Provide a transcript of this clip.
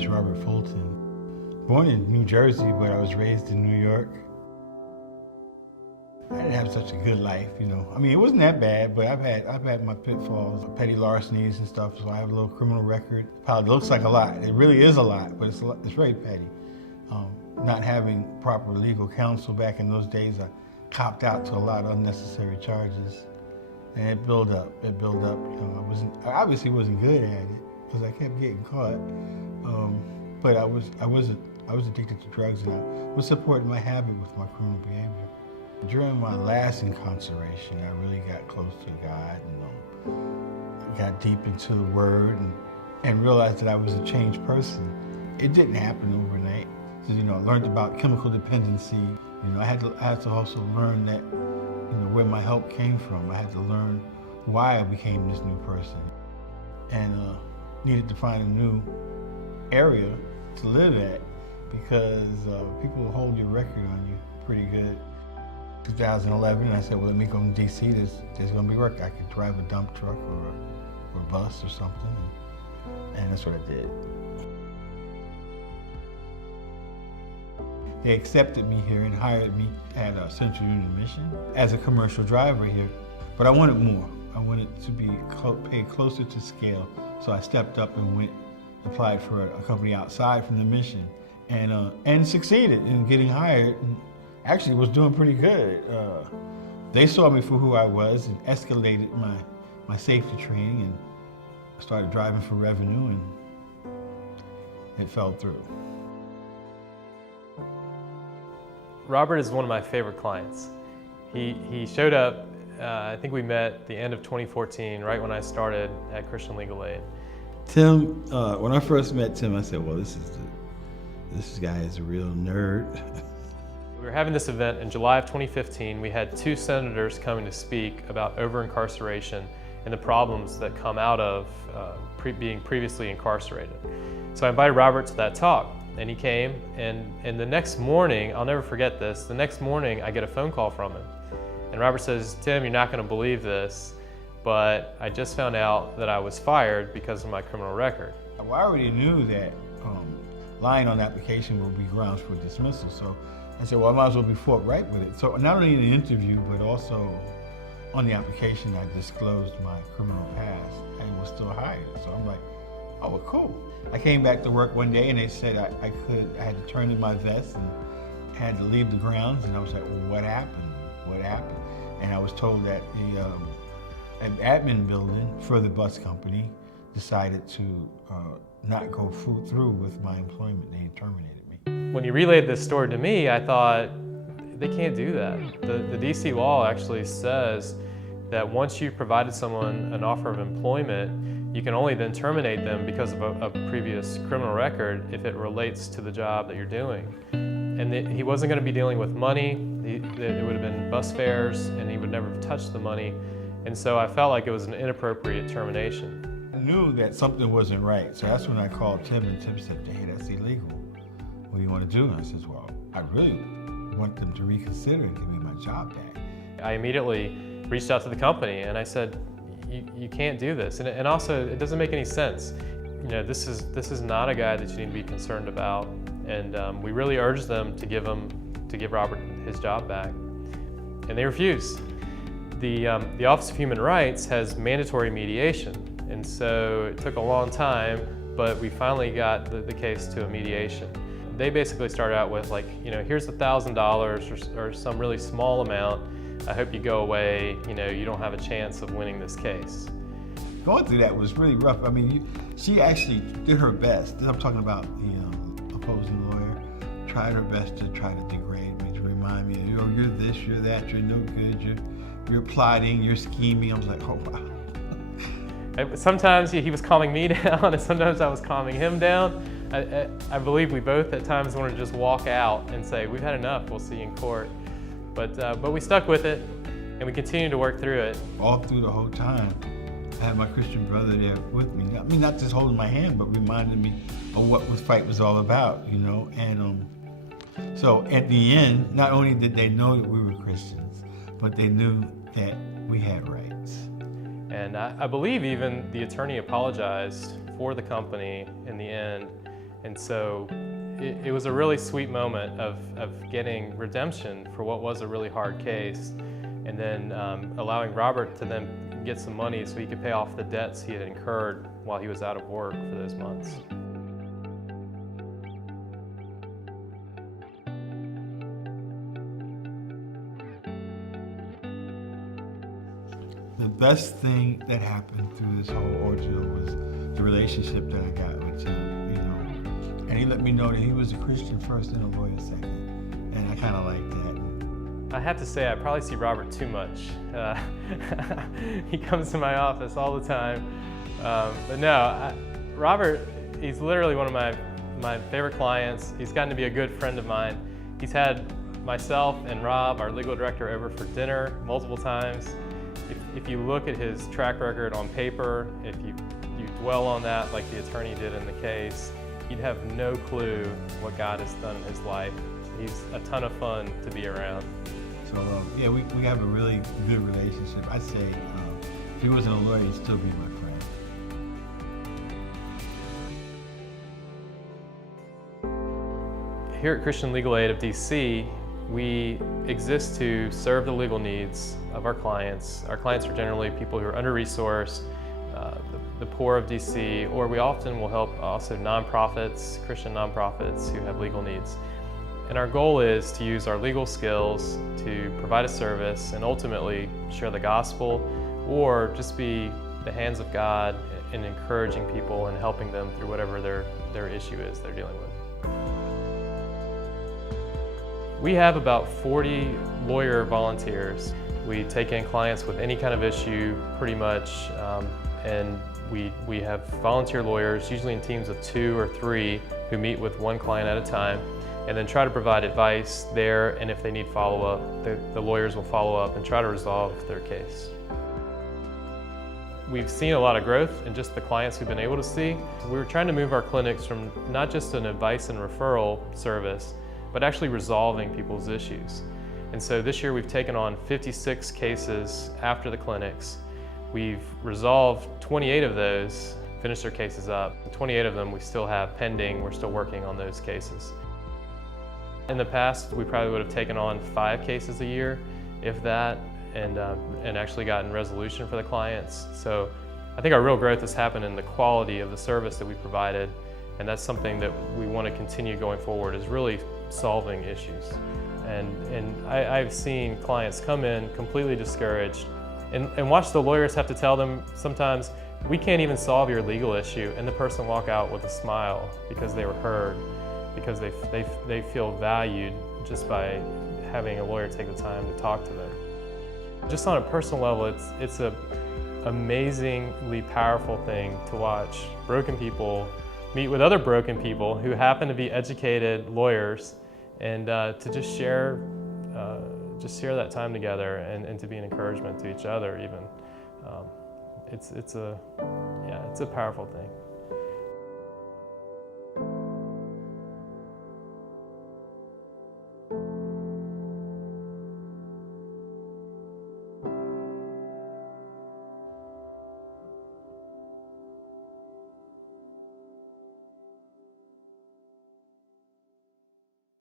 is Robert Fulton. Born in New Jersey, but I was raised in New York. I didn't have such a good life, you know. I mean, it wasn't that bad, but I've had my pitfalls, petty larcenies and stuff, so I have a little criminal record. Probably looks like a lot. It really is a lot, but it's very petty. Not having proper legal counsel back in those days, I copped out to a lot of unnecessary charges. And it built up. You know, I obviously wasn't good at it because I kept getting caught. But I was addicted to drugs, and I was supporting my habit with my criminal behavior. During my last incarceration, I really got close to God and got deep into the Word and realized that I was a changed person. It didn't happen overnight. So, you know, I learned about chemical dependency. You know, I had to also learn that, you know, where my help came from. I had to learn why I became this new person, and needed to find a new area to live at because people will hold your record on you pretty good. 2011, I said, well, let me go to DC. There's going to be work. I could drive a dump truck or a bus or something, and that's what I did. They accepted me here and hired me at Central Union Mission as a commercial driver here. But I wanted more. I wanted to be paid closer to scale. So I stepped up and applied for a company outside from the mission and succeeded in getting hired. And actually was doing pretty good. They saw me for who I was and escalated my safety training, and I started driving for revenue, and it fell through. Robert is one of my favorite clients. He showed up, I think we met at the end of 2014, right when I started at Christian Legal Aid. Tim, when I first met Tim, I said, well, this guy is a real nerd. We were having this event in July of 2015. We had 2 senators coming to speak about over-incarceration and the problems that come out of being previously incarcerated. So I invited Robert to that talk, and he came, and the next morning, I'll never forget this, the next morning I get a phone call from him. And Robert says, Tim, you're not going to believe this, but I just found out that I was fired because of my criminal record. Well, I already knew that lying on the application would be grounds for dismissal, so I said, well, I might as well be forthright with it. So not only in the interview, but also on the application, I disclosed my criminal past and was still hired. So I'm like, oh, well, cool. I came back to work one day and they said I had to turn in my vest and had to leave the grounds. And I was like, well, what happened? What happened? And I was told that an admin building for the bus company decided to not go through with my employment. They had terminated me. When you relayed this story to me, I thought, they can't do that. The DC law actually says that once you've provided someone an offer of employment, you can only then terminate them because of a previous criminal record if it relates to the job that you're doing. And he wasn't going to be dealing with money. It would have been bus fares, and he would never have touched the money. And so I felt like it was an inappropriate termination. I knew that something wasn't right, so that's when I called Tim, and Tim said, hey, that's illegal. What do you want to do? And I said, well, I really want them to reconsider and give me my job back. I immediately reached out to the company and I said, you can't do this. And also, it doesn't make any sense. You know, this is not a guy that you need to be concerned about. And we really urged them to give Robert his job back. And they refused. The Office of Human Rights has mandatory mediation. And so it took a long time, but we finally got the case to a mediation. They basically started out with, like, you know, here's $1,000 or some really small amount. I hope you go away. You know, you don't have a chance of winning this case. Going through that was really rough. I mean, she actually did her best. I'm talking about the opposing lawyer. Tried her best to try to degrade me, to remind me, you know, you're this, you're that, you're no good, you're plotting, you're scheming. I was like, oh wow. Sometimes he was calming me down, and sometimes I was calming him down. I believe we both at times wanted to just walk out and say, we've had enough, we'll see you in court. But we stuck with it, and we continued to work through it. All through the whole time, I had my Christian brother there with me. I mean, not just holding my hand, but reminding me of what the fight was all about, you know? And so at the end, not only did they know that we were Christians, but they knew that we had rights. And I believe even the attorney apologized for the company in the end And so it was a really sweet moment of getting redemption for what was a really hard case, and then allowing Robert to then get some money so he could pay off the debts he had incurred while he was out of work for those months. The best thing that happened through this whole ordeal was the relationship that I got with Jim, you know. And he let me know that he was a Christian first and a lawyer second. And I kind of like that. I have to say, I probably see Robert too much. He comes to my office all the time. But no, Robert, he's literally one of my favorite clients. He's gotten to be a good friend of mine. He's had myself and Rob, our legal director, over for dinner multiple times. If you look at his track record on paper, if you dwell on that like the attorney did in the case, you'd have no clue what God has done in his life. He's a ton of fun to be around. So yeah, we have a really good relationship. I'd say if he wasn't a lawyer, he'd still be my friend. Here at Christian Legal Aid of DC, we exist to serve the legal needs of our clients. Our clients are generally people who are under-resourced, the poor of DC, or we often will help also nonprofits, Christian nonprofits who have legal needs. And our goal is to use our legal skills to provide a service and ultimately share the gospel, or just be the hands of God in encouraging people and helping them through whatever their issue is they're dealing with. We have about 40 lawyer volunteers. We take in clients with any kind of issue, pretty much, and we have volunteer lawyers, usually in teams of 2 or 3, who meet with one client at a time, and then try to provide advice there, and if they need follow-up, the lawyers will follow up and try to resolve their case. We've seen a lot of growth in just the clients we've been able to see. We're trying to move our clinics from not just an advice and referral service, but actually resolving people's issues. And so this year we've taken on 56 cases after the clinics. We've resolved 28 of those, finished their cases up. 28 of them we still have pending. We're still working on those cases. In the past, we probably would have taken on 5 cases a year, if that, and actually gotten resolution for the clients. So I think our real growth has happened in the quality of the service that we provided, and that's something that we want to continue going forward, is really solving issues. And I've seen clients come in completely discouraged and watch the lawyers have to tell them sometimes, we can't even solve your legal issue, and the person walk out with a smile because they were heard, because they feel valued just by having a lawyer take the time to talk to them. Just on a personal level, it's an amazingly powerful thing to watch broken people meet with other broken people who happen to be educated lawyers, and to just share that time together and to be an encouragement to each other even. It's a powerful thing.